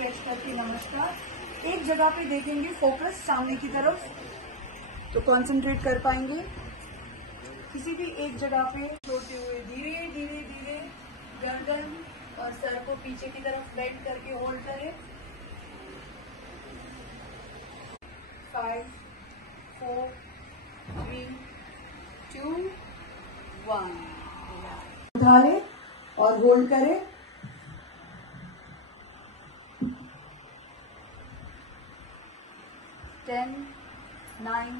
Stretch करके नमस्कार। एक जगह पे देखेंगे, फोकस सामने की तरफ, तो कंसंट्रेट कर पाएंगे। किसी भी एक जगह पे छोड़ते हुए धीरे धीरे धीरे गर्दन और सर को पीछे की तरफ बेंड करके होल्ड करें। 5, 4, 3, 2, 1। उठा ले और होल्ड करें। 10, 9,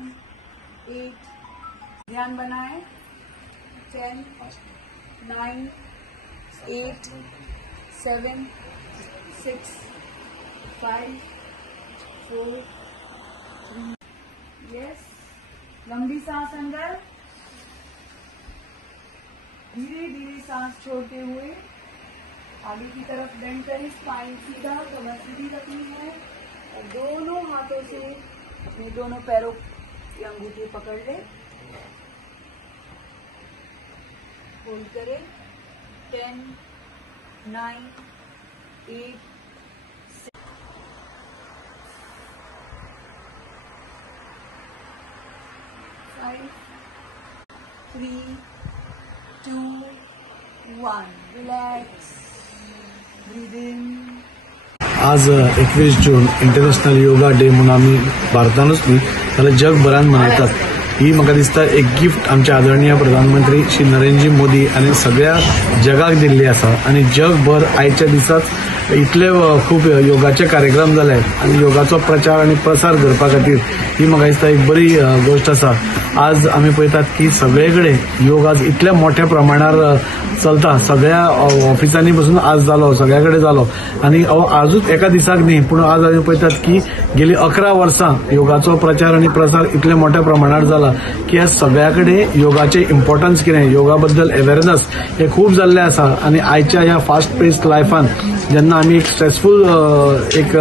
8, ध्यान बनाए। 10, 9, 8, 7, 6, 5, 4, 3। यस, लंबी सांस अंदर, धीरे धीरे सांस छोड़ते हुए आगे की तरफ बेंड करें। स्पाइन सीधा, कमर सीधी रखनी है और दोनों हाथों से अपने दोनों पैरों की अंगूठे पकड़ ले, होल्ड करें। 10, 9, 8, 6, 5, 3, 2, 1। Relax, breathe in. आज 21 जून इंटरनॅशनल योगा डे म्हणून आम्ही भारतानूच न्ही जाल्यार जगभरात मनयतात। ही म्हाका दिसता एक गिफ्ट आमचे आदरणीय प्रधानमंत्री श्री नरेंद्रजी मोदी आणि सगळ्या जगाक दिल्ली आसा आणि जगभर आयच्या दिसात इतले खूप योगाचे कार्यक्रम जाले आणि योगाचो प्रचार आणि प्रसार करपा खातीर ही म्हाका दिसता एक बरी गोष्ट आसा। आज आम्ही पळयतात की सगळेकडे योग आज इतल्या मोठ्या प्रमाणात चलता। सगळ्या ऑफिसांनी पासून आज जालो, सगळ्याकडे जालो आणि आजूच एका दिसाक न्ही, पूण आज आमी पळयतात की गेली 11 वर्सां योगाचो प्रचार आणि प्रसार इतल्या मोठ्या प्रमाणात जाला की आज सगळ्याकडे योगाचे इम्पॉर्टन्स कितें, योगा बद्दल अवेअरनेस हे खूप जाल्ले आसा। आणि आयच्या ह्या फास्ट पेस्ड लायफान जेन्ना आमी एक स्ट्रेसफुल एक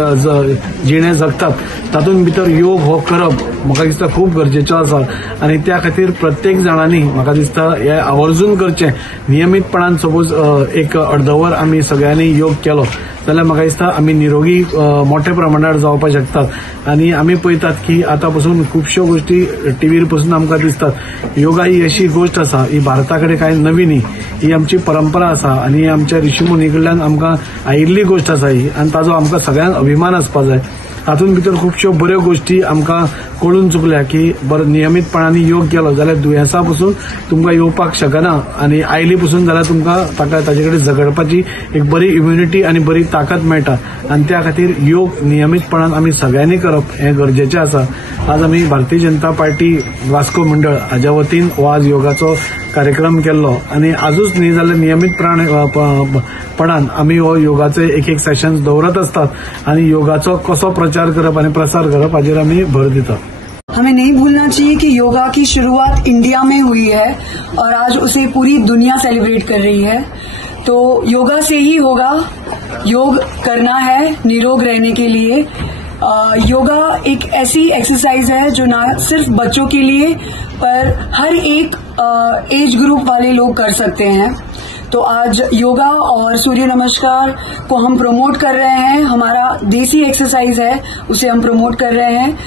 जिणे जगतात, तातूंत भितर योग हो करप म्हाका दिसता खूप गरजेचो आसा आणि त्या खातीर प्रत्येक जाणांनी म्हाका दिसता हे आवर्जून करचें। नियमितपणान सपोज एक अर्दवर आमी सगळ्यांनी योग केलो जाल्यार म्हाका दिसता आमी निरोगी मोठ्या प्रमाणात जावपाक शकतात। आणि आमी पळयतात की आतां पासून खुबश्यो गोष्टी टीव्हीर पासून आमकां दिसतात। योगा ही अशी गोष्ट आसा, ही भारताकडे कांय नवी न्ही, ही आमची परंपरा आसा आणि आमच्या ऋषिमुनी कडल्यान आमकां आयिल्ली गोष्ट आसा ही, आणि ताजो आमकां सगळ्यांक अभिमान आसपा जाय। हातूंत भितर खुबश्यो बऱ्यो गोष्टी आमकां कळून चुकल्या की बरो नियमितपणाने योग केलो जाल्यार दुयेंसां पासून तुमकां येवपाक शकना आणि आयली पासून जाल्यार तुमकां ताचे कडेन झगडपाची एक बरी इम्युनिटी आणि बरी ताकद मेळटा। आणि त्या खातीर योग नियमितपणान आमी सगळ्यांनी करप हें गरजेचें आसा। आज आमी भारतीय जनता पार्टी वास्को मंडळ हाच्या वतीन हो आज योगाचो कार्यक्रम केल्लो आणि आजूच न्ही जाल्यार नियमितपणान आमी हो योगाचे एक सेशन्स दवरत असतात आणि योगाचो कसो प्रचार करप आणि प्रसार करप हाचेर आमी भर दितात। हमें नहीं भूलना चाहिए कि योगा की शुरुआत इंडिया में हुई है और आज उसे पूरी दुनिया सेलिब्रेट कर रही है। तो योगा से ही होगा। योग करना है निरोग रहने के लिए। योगा एक ऐसी एक्सरसाइज है जो ना सिर्फ बच्चों के लिए पर हर एक एज ग्रुप वाले लोग कर सकते हैं। तो आज योगा और सूर्य नमस्कार को हम प्रमोट कर रहे हैं। हमारा देसी एक्सरसाइज है, उसे हम प्रमोट कर रहे हैं।